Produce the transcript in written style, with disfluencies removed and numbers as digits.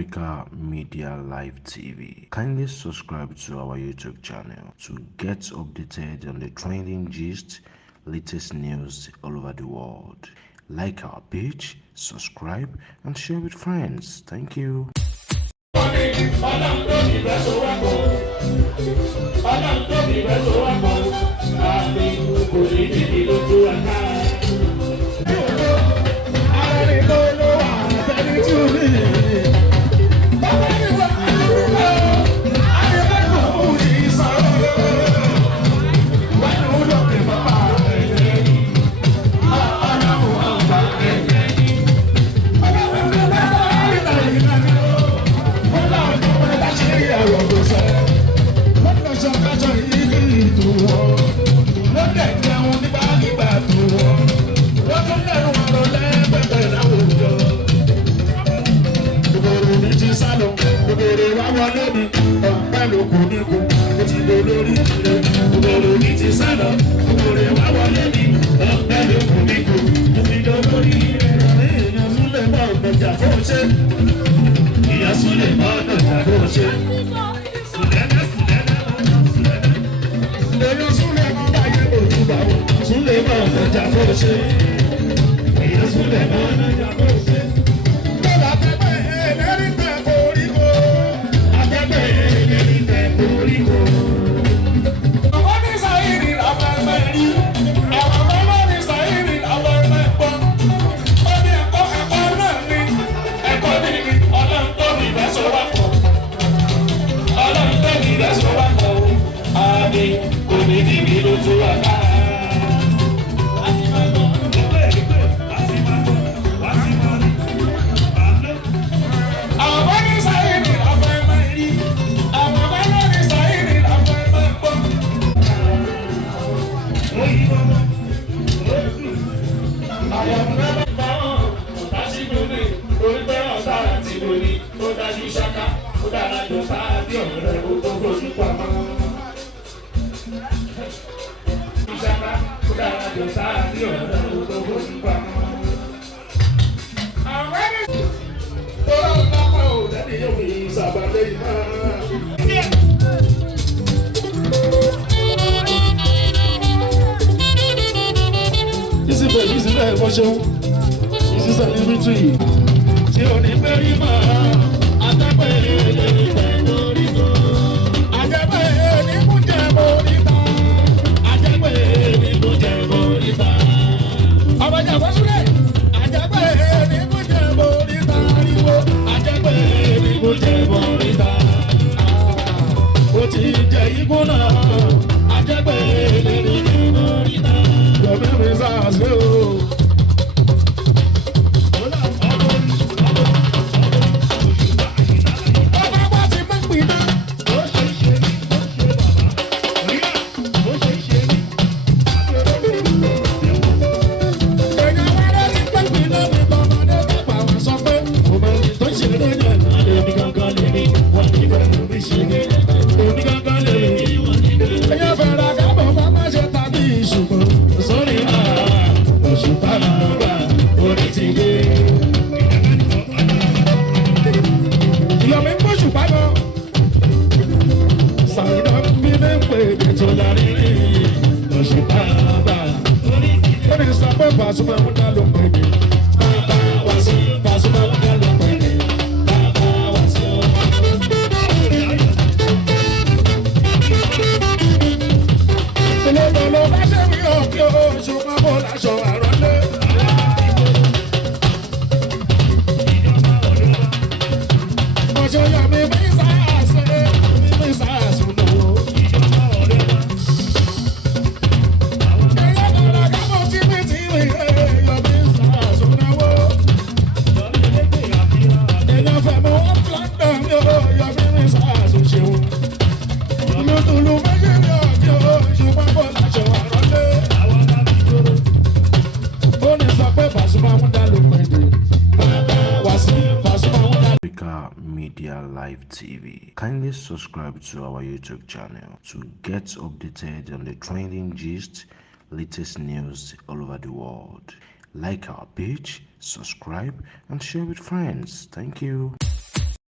Africa Media Live TV. Kindly subscribe to our YouTube channel to get updated on the trending gist, latest news all over the world. Like our page, subscribe, and share with friends. Thank you. Media Live TV. Kindly subscribe to our YouTube channel to get updated on the trending gist, latest news all over the world. Like our page, subscribe, and share with friends. Thank you.